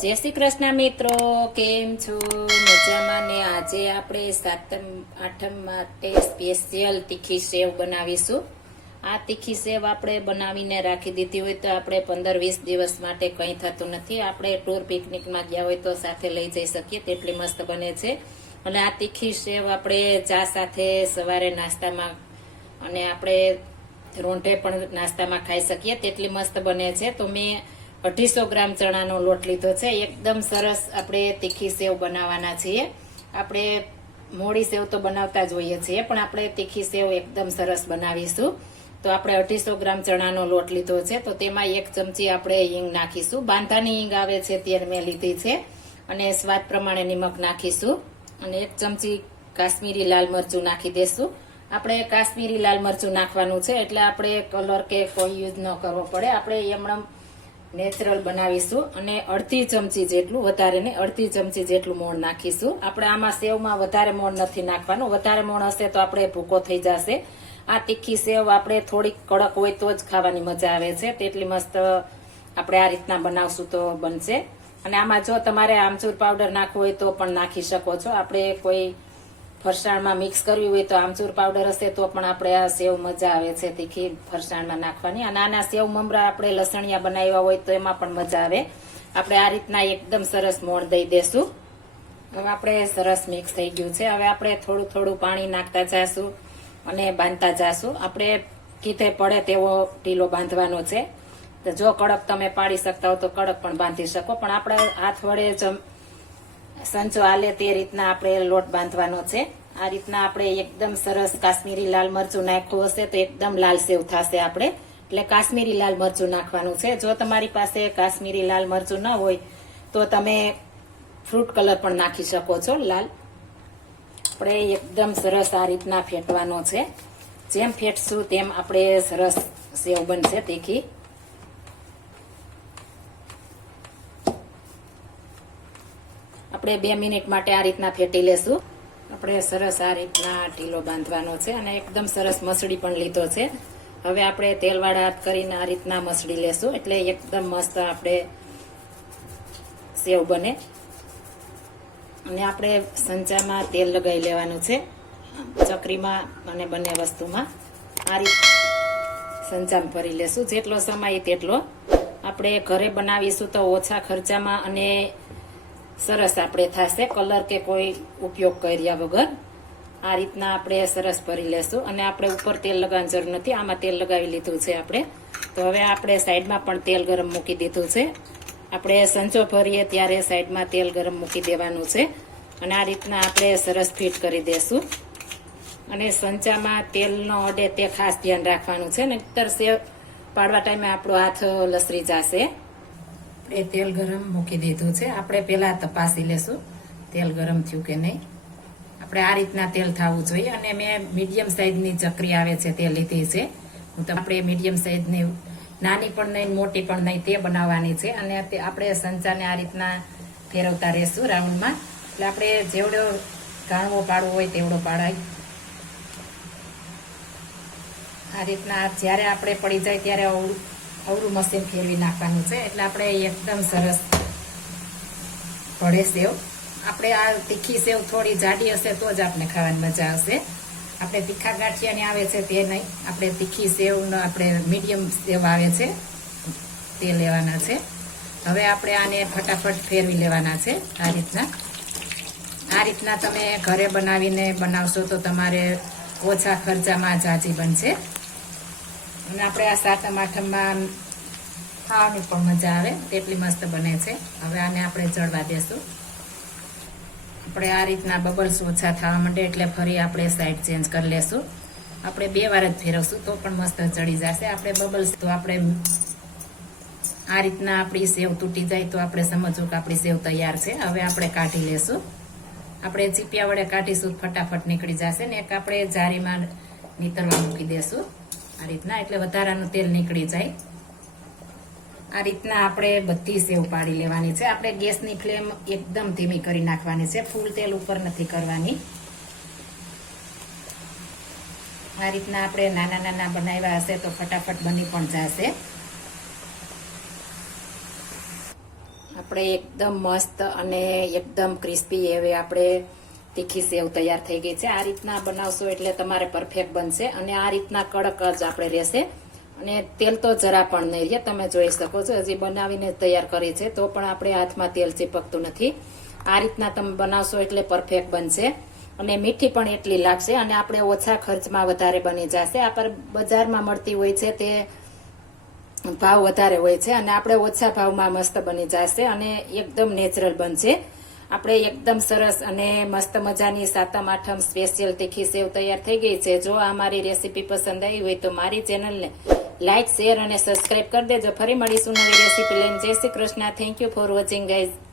जय श्री कृष्ण मित्रों, केम छो? मजामां ने આજે આપણે સાતમ આઠમ માટે સ્પેશિયલ તીખી સેવ બનાવીશું। આ તીખી સેવ આપણે બનાવીને રાખી દીધી હોય તો આપણે 15-20 દિવસ માટે કંઈ થતું નથી। આપણે ટૂર પિકનિકમાં ગયા હોય તો સાથે લઈ જઈ શકીએ, તેટલી મસ્ત બને છે। અને આ તીખી સેવ આપણે ચા સાથે સવારે નાસ્તામાં અને આપણે રોંઢે પણ નાસ્તામાં ખાઈ શકીએ, તેટલી મસ્ત બને છે। તો મેં 250 ગ્રામ ચણાનો લોટ લીધો છે। એકદમ સરસ આપણે તીખી સેવ બનાવવાના છીએ। આપણે મોડી સેવ તો બનાવતા જ હોઈએ છીએ, પણ આપણે તીખી સેવ એકદમ સરસ બનાવીશું। તો આપણે 250 ગ્રામ ચણાનો લોટ લીધો છે, તો તેમાં 1 ચમચી આપણે હિંગ નાખીશું। બાંધાની હિંગ આવે છે તે મેં લીધી છે, અને સ્વાદ પ્રમાણે નિમક નાખીશું, અને 1 ચમચી કાશ્મીરી લાલ મરચું નાખી દેશું। આપણે કાશ્મીરી લાલ મરચું નાખવાનું છે, એટલે આપણે કલર કે કોઈ યુઝ ન કરવો પડે, આપણે એમણમ નેચરલ બનાવીશું। અને અડધી ચમચી જેટલું, વધારે ને અડધી ચમચી જેટલું મોણ નાખીશું। આપણે આમાં સેવમાં વધારે મોણ નથી નાખવાનું, વધારે મોણ હશે તો આપણે ભૂકો થઈ જશે। આ તીખી સેવ આપણે થોડીક કડક હોય તો જ ખાવાની મજા આવે છે, તેટલી મસ્ત આપણે આ રીતના બનાવશું તો બનશે। અને આમાં જો તમારે આમચૂર પાવડર નાખવો હોય તો પણ નાખી શકો છો। આપણે કોઈ ફરસાણમાં મિક્સ કરવી હોય તો આમચૂર પાવડર હશે તો પણ આપણે આ સેવ મજા આવે છે તીખી ફરસાણમાં નાખવાની। અને આના સેવ મમરા આપણે લસણિયા બનાવ્યા હોય તો એમાં પણ મજા આવે। આપણે આ રીતના એકદમ સરસ મોણ દઈ દેશું। હવે આપણે સરસ મિક્સ થઈ ગયું છે। હવે આપણે થોડું થોડું પાણી નાખતા જાશું અને બાંધતા જાશું। આપણે કીધે પડે તેવો ઢીલો બાંધવાનો છે। તો જો કડક તમે પાડી શકતા હો તો કડક પણ બાંધી શકો, પણ આપણે હાથ વડે સંચો હાલે તે રીતના આપણે લોટ બાંધવાનો છે। આ રીતના આપણે એકદમ સરસ કાશ્મીરી લાલ મરચું નાખ્યું હશે તો એકદમ લાલ સેવ થશે આપણે, એટલે કાશ્મીરી લાલ મરચું નાખવાનું છે। જો તમારી પાસે કાશ્મીરી લાલ મરચું ન હોય તો તમે ફ્રૂટ કલર પણ નાખી શકો છો લાલ। આપણે એકદમ સરસ આ રીતના ફેટવાનો છે। જેમ ફેટશું તેમ આપણે સરસ સેવ બનશે તીખી। આપણે 2 મિનિટ માટે આ રીતના ફેટી લેશું। આપણે સરસ આ રીતના ઢીલો બાંધવાનો છે, અને એકદમ સરસ મસળી પણ લીધો છે। હવે આપણે તેલવાળા હાથ કરીને આ રીતના મસળી લેશું, એટલે એકદમ મસ્ત આપણે સેવ બને। અને આપણે સંચામાં તેલ લગાવી લેવાનું છે, ચકરીમાં અને બંને વસ્તુમાં આ રીતે સંચામાં ભરી લેશું। જેટલો સમય તેટલો આપણે ઘરે બનાવીશું તો ઓછા ખર્ચામાં અને સરસ આપણે થશે, કલર કે કોઈ ઉપયોગ કર્યા વગર। આ રીતના આપણે સરસ ભરી લેશું, અને આપણે ઉપર તેલ લગાવવાની જરૂર નથી, આમાં તેલ લગાવી લીધું છે આપણે। તો હવે આપણે સાઈડમાં પણ તેલ ગરમ મૂકી દીધું છે। આપણે સંચો ભરીએ ત્યારે સાઈડમાં તેલ ગરમ મૂકી દેવાનું છે, અને આ રીતના આપણે સરસ ફીટ કરી દેશું। અને સંચામાં તેલ ન અડે તે ખાસ ધ્યાન રાખવાનું છે, નહીંતર સેવ પાડવા ટાઈમે આપણો હાથ લસરી જશે। આપણે તેલ ગરમ મૂકી દીધું છે, આપણે પહેલા તપાસી લેશું તેલ ગરમ થયું કે નહીં। આપણે આ રીતના તેલ થવું જોઈએ। અને મેં મીડિયમ સાઈઝની ચકરી આવે છે તે લીધી છે। આપણે મીડિયમ સાઈઝની, નાની પણ નહીં મોટી પણ નહીં, તે બનાવવાની છે। અને આપણે સંચાને આ રીતના ફેરવતા રહેશું રાઉન્ડમાં, એટલે આપણે જેવડો ઘાણવો પાડવો હોય તેવડો પાડાય। આ રીતના જ્યારે આપણે પડી જાય ત્યારે અવરું મશીન ફેરવી નાખવાનું છે, એટલે આપણે એકદમ સરસ પડે સેવ। આપણે આ તીખી સેવ થોડી જાડી હશે તો જ આપણે ખાવાની મજા આવશે। આપણે તીખા ગાંઠિયાની આવે છે તે નહીં, આપણે તીખી સેવનો આપણે મીડિયમ સેવ આવે છે તે લેવાના છે। હવે આપણે આને ફટાફટ ફેરવી લેવાના છે આ રીતના। આ રીતના તમે ઘરે બનાવીને બનાવશો તો તમારે ઓછા ખર્ચામાં જાજી બનશે, અને આપણે આ સાતમ આઠમમાં ખાવાની પણ મજા આવે તેટલી મસ્ત બને છે। હવે આને આપણે ચડવા દેશું। આપણે આ રીતના બબલ્સ ઓછા થવા માંડે એટલે ફરી આપણે સાઈડ ચેન્જ કરી લેશું। આપણે 2 વાર જ ફેરવશું તો પણ મસ્ત ચડી જશે। આપણે બબલ્સ તો આપણે આ રીતના આપણી સેવ તૂટી જાય તો આપણે સમજવું કે આપણી સેવ તૈયાર છે। હવે આપણે કાઢી લેશું। આપણે ચીપિયા વડે કાઢીશું ફટાફટ નીકળી જશે, ને એક આપણે જારીમાં નીતરવા મૂકી દેશું આ રીતના, એટલે વધારાનું તેલ નીકળી જાય। આ રીતના આપણે બધી સેવ પાડી લેવાની છે। આપણે ગેસની ફ્લેમ એકદમ ધીમી કરી નાખવાની છે, ફૂલ તેલ ઉપર નથી કરવાની। આ રીતના આપણે નાના નાના બનાવ્યા હશે તો ફટાફટ બની પણ જશે। આપણે એકદમ મસ્ત અને એકદમ ક્રિસ્પી એવી આપણે તીખી સેવ તૈયાર થઈ ગઈ છે. આ રીતના બનાવશો એટલે તમારે પરફેક્ટ બનશે અને આ રીતના કડક જ આપણે રહેશે અને તેલ તો જરા પણ નહીં રહે. તમે જોઈ શકો છો, હજી બનાવીને તૈયાર કરી છે તો પણ આપણે હાથમાં તેલ ચીપકતું નથી. આ રીતના તમે બનાવશો એટલે પરફેક્ટ બનશે અને મીઠી પણ એટલી લાગશે અને આપણે ઓછા ખર્ચમાં વધારે બની જશે. આ પર બજારમાં મળતી હોય છે તે ભાવ વધારે હોય છે અને આપણે ઓછા ભાવમાં મસ્ત બની જશે અને એકદમ નેચરલ બનશે. આપણે એકદમ સરસ અને મસ્ત મજાની સાતમ આઠમ સ્પેશિયલ તીખી સેવ તૈયાર થઈ ગઈ છે. જો આ મારી રેસીપી પસંદ આવી હોય તો મારી ચેનલને લાઈક, શેર અને સબસ્ક્રાઇબ કરી દેજો. ફરી મળીશું નવી રેસીપી લઈને. જય Shri Krishna. Thank you for watching guys.